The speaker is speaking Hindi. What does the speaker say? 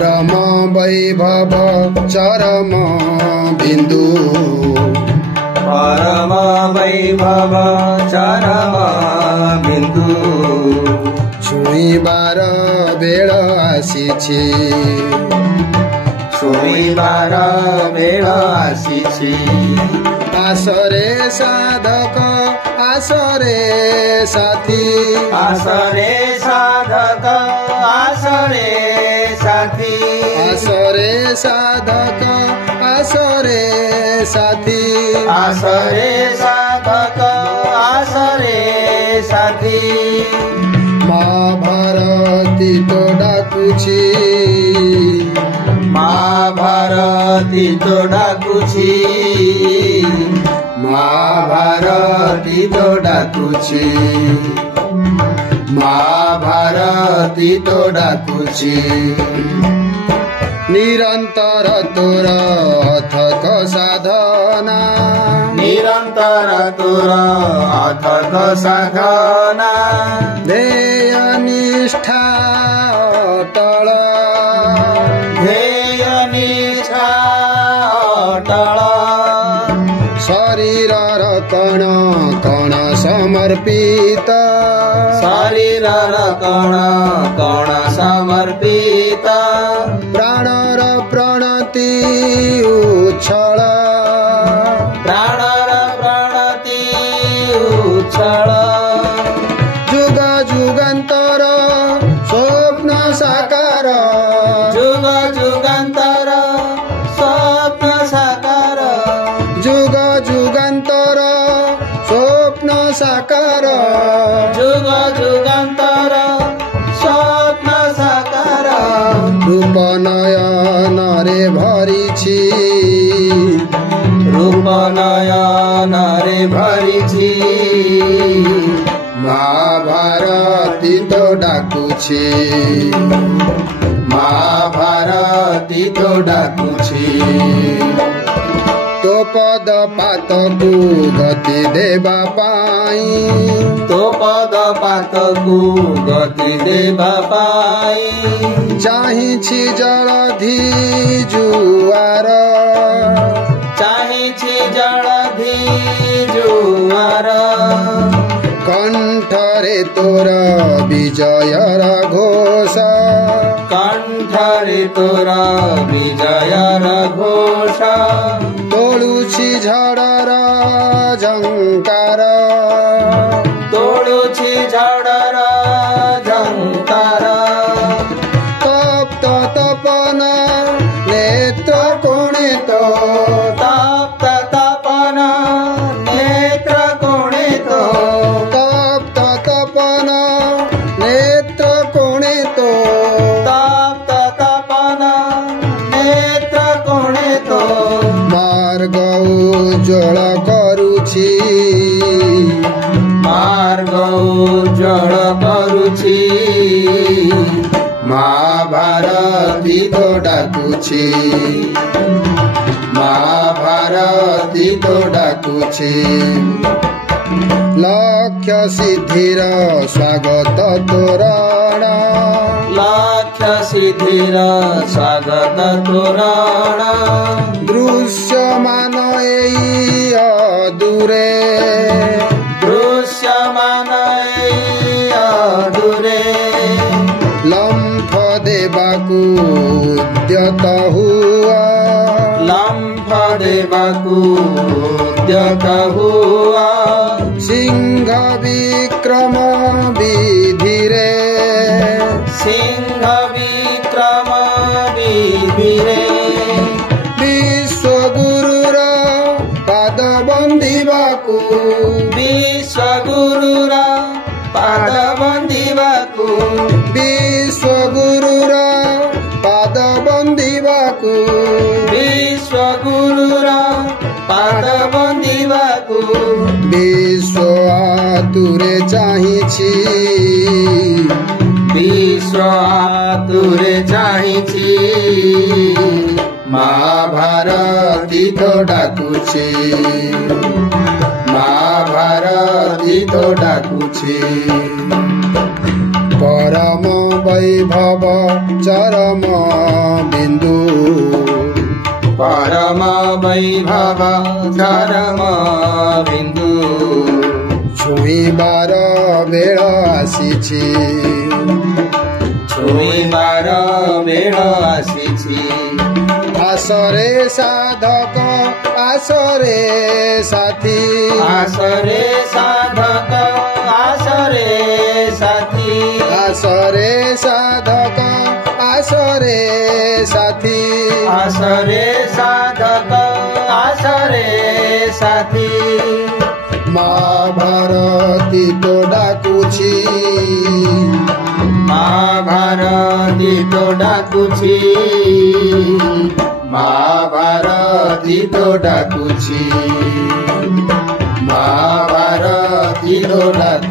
परम वैभव चरम बिन्दु परम वैभव चरम बिन्दु छुइबार बेळ आसिछि छुइबार बेळ आसिछि आसरे साधक आसरे साथी आसरे साधक आसरे साथी आसरे साधक आसरे साथी आसरे साधक आसरे साथी महाभारती तो डाकुछि महाभारती तो डाकुछि महाभारती तो डाकुछि महाभारती तो डाकुछि निरंतर तोर अथक साधना निरंतर तोर अथक साधना ध्येय निष्ठा अटल ध्येय निष्ठा अटल शरीर कण कण समर्पित शरीर कण कण समर्पित प्राणर प्रणति उच्छल प्राणर प्रणति उच्छल जुग जुगान्तर स्वप्न साकार जुग जुगान्तर स्वप्न साकार जुग जुगान्तर स्वप्न साकार जुग जुगान्तर स्वप्न साकार रूप नयन रे भरिछि रूप नयन रे भरिछि महाभारती तो डाकुछि महाभारती तो डाकुछि तो पद पातकु गति देवा पाई तो पद पातकु गति देवा पाई चाहिछि जलधि जुआर चाहिछि जलधि जुआर कंठरे तोर विजयर घोष कंठरे तोर विजयर घोष तोलुछि झडर झंकार तोडुछि झडर झंकार तप्त तपन नेत्र कोणे तो तप्त तपन नेत्र कोणे तो तप्त तपन नेत्र कोणे तो तप्त तपन नेत्र कोणे तो मार्ग उज्ज्वल करुछि मार्ग उज्ज्वल करुछि महाभारती तो डाकुछि महाभारती तो डाकुछि लक्ष्य सिद्धिर स्वागत तोरण लक्ष्य सिद्धिर स्वागत तोरण दृश्यमान एई अदूरे दृश्यमान एई अदूरे लम्फ देवाकु उद्यत हुआ लम्फ देवाकु उद्यत हुआ सिंह विक्रम विधिरे सिंह विक्रम विधिरे विश्वगुरुर पाद बंदिबाकु विश्वगुरुर पाद बंदिबाकु विश्वगुरुर पाद बंदिबाकु विश्वगुरुर पाद बंदिबाकु विश्व आतुरे चाहिछि विश्व आतुरे चाहिछि महाभारती तो डाकुछि महाभारती तो डाकुछि परम वैभव चरम वैभव चरम बिन्दु ଛୁଇଁବାର ବେଳ ଆସିଛି ଛୁଇଁବାର ବେଳ ଆସିଛି ଆସରେ ସାଧକ ଆସରେ ସାଥୀ ଆସରେ ସାଧକ ଆସରେ ସାଥୀ ଆସରେ ସାଧକ ଆସରେ ସାଥୀ ଆସରେ ସାଧକ ଆସରେ ସାଥୀ ମା ଭାରତୀ ତ ଡାକୁଛି ମା ଭାରତୀ ତ ଡାକୁଛି ମା ଭାରତୀ ତ ଡାକୁଛି ମା ଭାରତୀ ତ ଡାକୁଛି